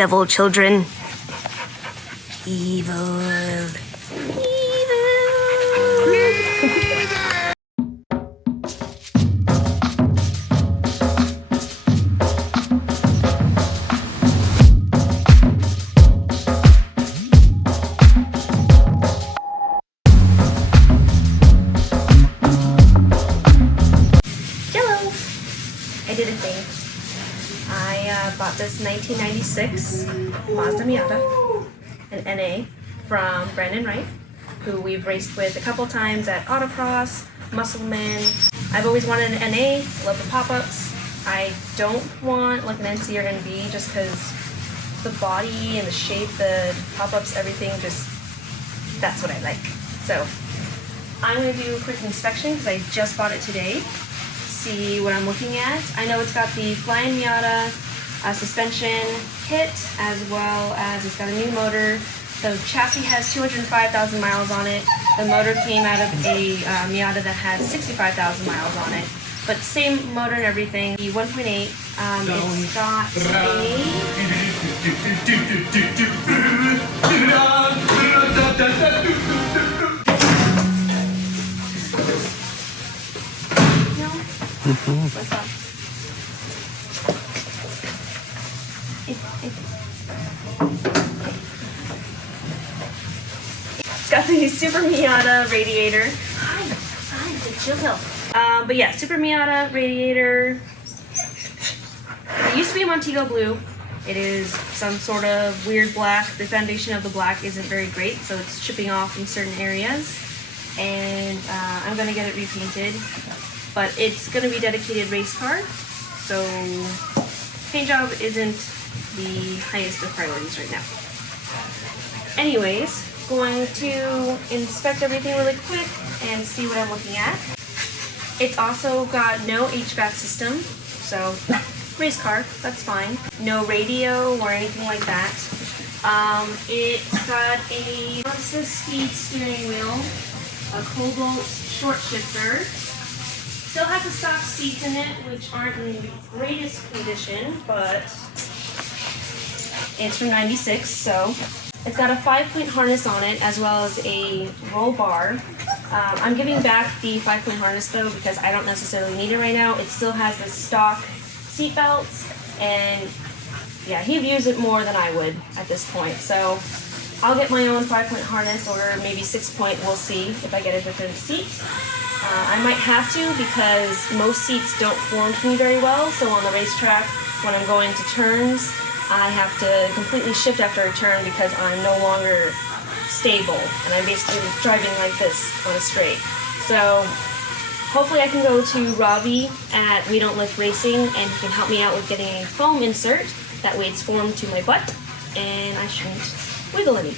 devil children. Evil. I did a thing. I bought this 1996 Mazda Miata, an NA, from Brandon Wright, who we've raced with a couple times at autocross, Muscleman. I've always wanted an NA, love the pop-ups. I don't want like an NC or NB just because the body and the shape, the pop-ups, everything, just, that's what I like. So I'm going to do a quick inspection because I just bought it today. See what I'm looking at. I know it's got the Flying Miata suspension kit, as well as it's got a new motor. The chassis has 205,000 miles on it. The motor came out of a Miata that had 65,000 miles on it. But same motor and everything. The 1.8, it's got What's up? It's got the Super Miata radiator. Hi, chill hill. But yeah, Super Miata radiator. It used to be a Montego blue. It is some sort of weird black. The foundation of the black isn't very great, so it's chipping off in certain areas. And I'm gonna get it repainted. But it's going to be dedicated race car, so paint job isn't the highest of priorities right now. Anyways, going to inspect everything really quick and see what I'm looking at. It's also got no HVAC system, so race car, that's fine. No radio or anything like that. It's got a Honda Speed steering wheel, a Cobalt short shifter. Still has the stock seats in it, which aren't in the greatest condition, but it's from 96, so. It's got a 5-point harness on it, as well as a roll bar. I'm giving back the 5-point harness though, because I don't necessarily need it right now. It still has the stock seat belts, and yeah, he'd use it more than I would at this point. So I'll get my own 5-point harness, or maybe 6-point, we'll see if I get a different seat. I might have to, because most seats don't form to me very well, so on the racetrack, when I'm going to turns, I have to completely shift after a turn because I'm no longer stable, and I'm basically driving like this on a straight. So hopefully I can go to Ravi at We Don't Lift Racing, and he can help me out with getting a foam insert. That way it's formed to my butt, and I shouldn't wiggle any.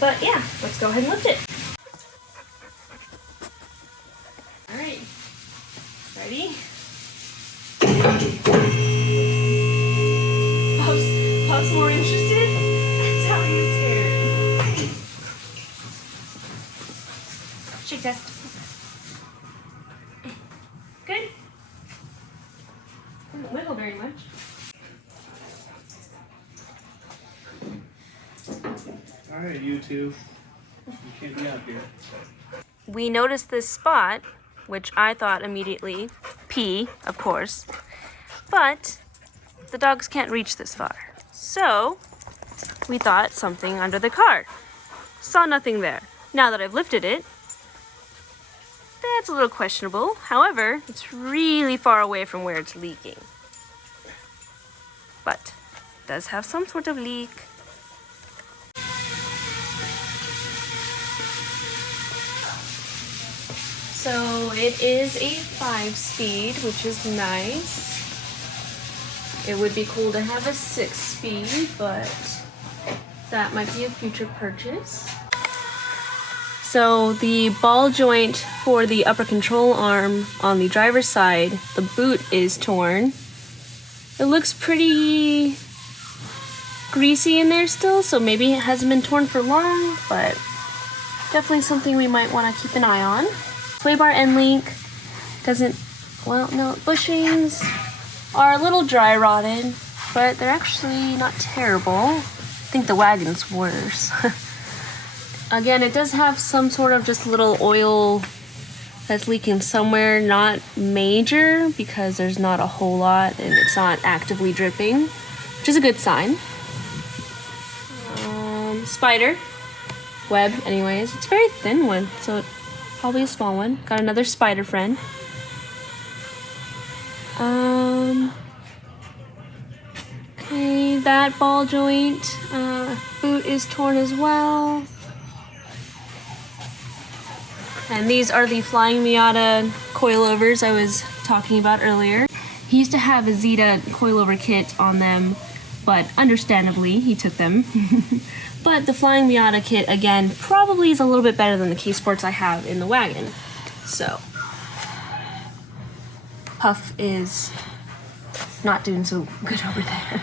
But yeah, let's go ahead and lift it. Alright, ready? Pop's more interested? That's how he's scared. Shake test. Good. Doesn't wiggle very much. Alright, you two. You can't be out here. We noticed this spot, which I thought immediately, pee, of course, but the dogs can't reach this far. So we thought something under the car. Saw nothing there. Now that I've lifted it, that's a little questionable. However, it's really far away from where it's leaking. But it does have some sort of leak. So it is a 5-speed, which is nice. It would be cool to have a 6-speed, but that might be a future purchase. So the ball joint for the upper control arm on the driver's side, the boot is torn. It looks pretty greasy in there still, so maybe it hasn't been torn for long, but definitely something we might want to keep an eye on. Sway bar end link doesn't, well, no, bushings are a little dry rotted. but they're actually not terrible. I think the wagon's worse. Again, it does have some sort of just little oil that's leaking somewhere, not major because there's not a whole lot and it's not actively dripping, which is a good sign. Spider web, anyways. It's a very thin one, so probably a small one. Got another spider friend. Okay, that ball joint boot is torn as well. And these are the Flying Miata coilovers I was talking about earlier. He used to have a Zeta coilover kit on them, but understandably he took them. But the Flying Miata kit, again, probably is a little bit better than the K Sports I have in the wagon. So, Puff is not doing so good over there.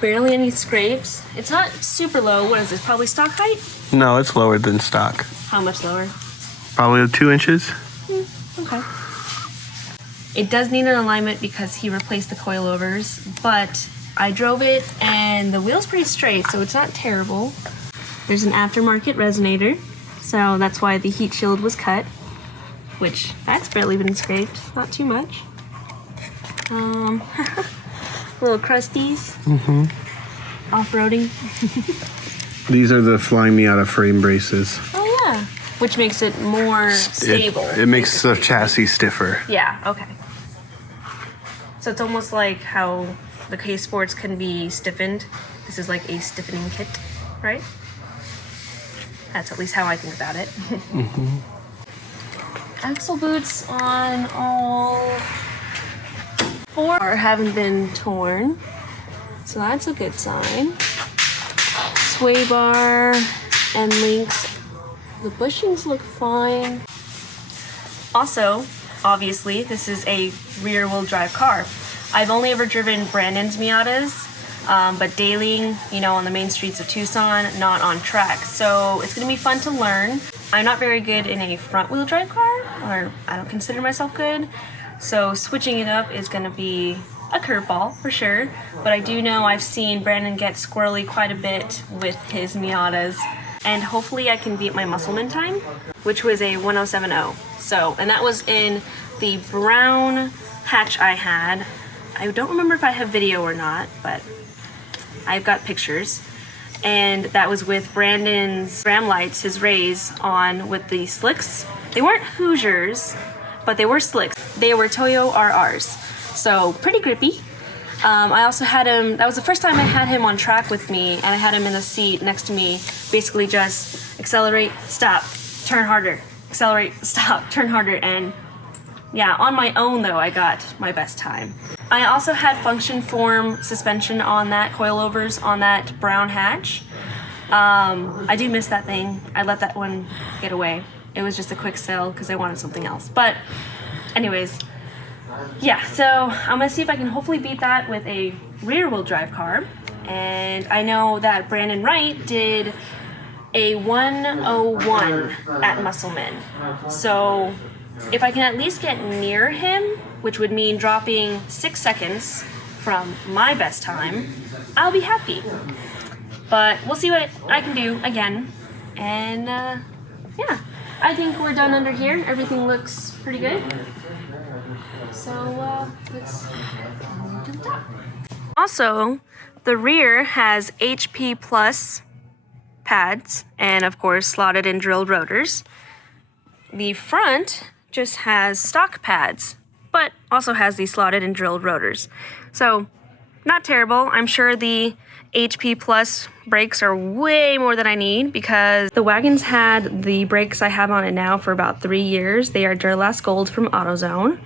Barely any scrapes. It's not super low. What is this? Probably stock height? No, it's lower than stock. How much lower? Probably 2 inches. Okay. It does need an alignment because he replaced the coilovers, but I drove it and the wheel's pretty straight, so it's not terrible. There's an aftermarket resonator, so that's why the heat shield was cut, which that's barely been scraped, not too much. Little crusties. Off-roading. These are the Flying Miata frame braces. Oh yeah, which makes it more stable. It makes the chassis stiffer. Yeah, okay. So it's almost like how the K Sports can be stiffened. This is like a stiffening kit, right? That's at least how I think about it. Axle boots on all 4 haven't been torn, so that's a good sign. Sway bar and links. The bushings look fine. Also, obviously, this is a rear-wheel drive car. I've only ever driven Brandon's Miatas, but dailying, you know, on the main streets of Tucson, not on track. So it's gonna be fun to learn. I'm not very good in a front-wheel drive car, or I don't consider myself good. So switching it up is gonna be a curveball for sure, but I do know I've seen Brandon get squirrely quite a bit with his Miatas, and hopefully I can beat my Muscleman time, which was a 1070. So, and that was in the brown hatch I had. I don't remember if I have video or not, but I've got pictures. And that was with Brandon's Ram lights, his Rays, on with the slicks. They weren't Hoosiers, but they were slicks. They were Toyo RRs. So pretty grippy. I also had him, that was the first time I had him on track with me, and I had him in the seat next to me, basically just accelerate, stop, turn harder, accelerate, stop, turn harder, and yeah, on my own though, I got my best time. I also had function form suspension on that, coilovers on that brown hatch. I do miss that thing. I let that one get away. It was just a quick sell because I wanted something else. But anyways, yeah, so I'm gonna see if I can hopefully beat that with a rear-wheel drive car. And I know that Brandon Wright did a 101 at Muscleman. So if I can at least get near him, which would mean dropping 6 seconds from my best time, I'll be happy. But we'll see what I can do again. And yeah, I think we're done under here. Everything looks pretty good. So let's go to the top. Also, the rear has HP Plus pads and of course slotted and drilled rotors. The front just has stock pads, but also has these slotted and drilled rotors. So not terrible. I'm sure the HP Plus brakes are way more than I need because the wagon's had the brakes I have on it now for about 3 years. They are Duralast Gold from AutoZone.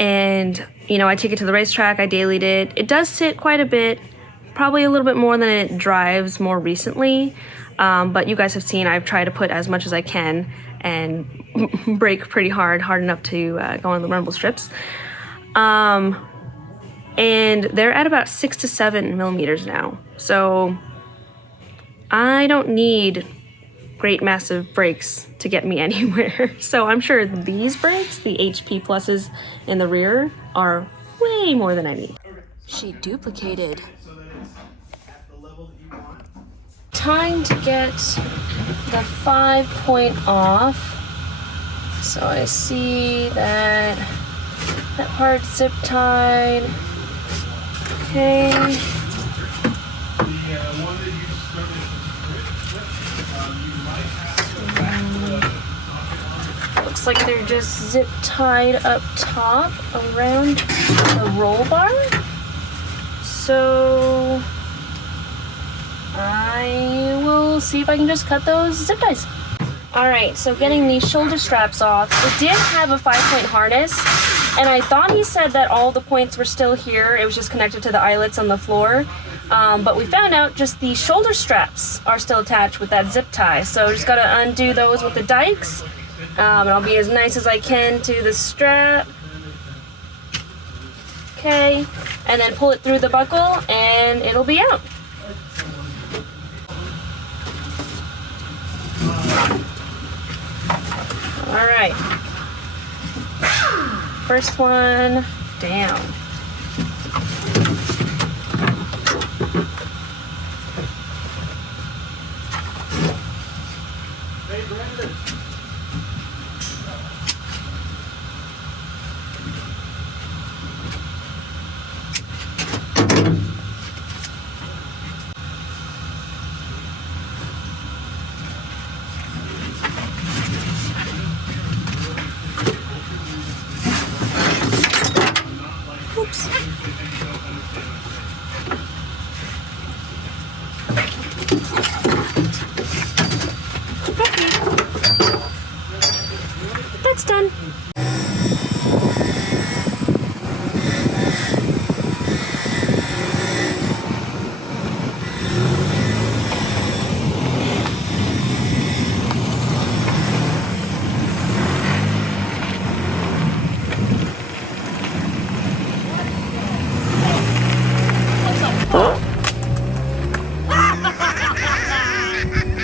And, you know, I take it to the racetrack, I dailied it. It does sit quite a bit, probably a little bit more than it drives more recently. But you guys have seen I've tried to put as much as I can and brake pretty hard enough to go on the rumble strips. And they're at about 6 to 7 millimeters now. So I don't need great massive brakes to get me anywhere. So I'm sure these brakes, the HP Pluses in the rear, are way more than I need. She duplicated. Time to get the 5-point off. So I see that that part's zip tied. Okay. Looks like they're just zip tied up top around the roll bar. So I will see if I can just cut those zip ties. Alright, so getting these shoulder straps off. It did have a 5-point harness, and I thought he said that all the points were still here. It was just connected to the eyelets on the floor. But we found out just the shoulder straps are still attached with that zip tie. So just gotta undo those with the dikes. And I'll be as nice as I can to the strap. Okay, and then pull it through the buckle and it'll be out. All right, first one down.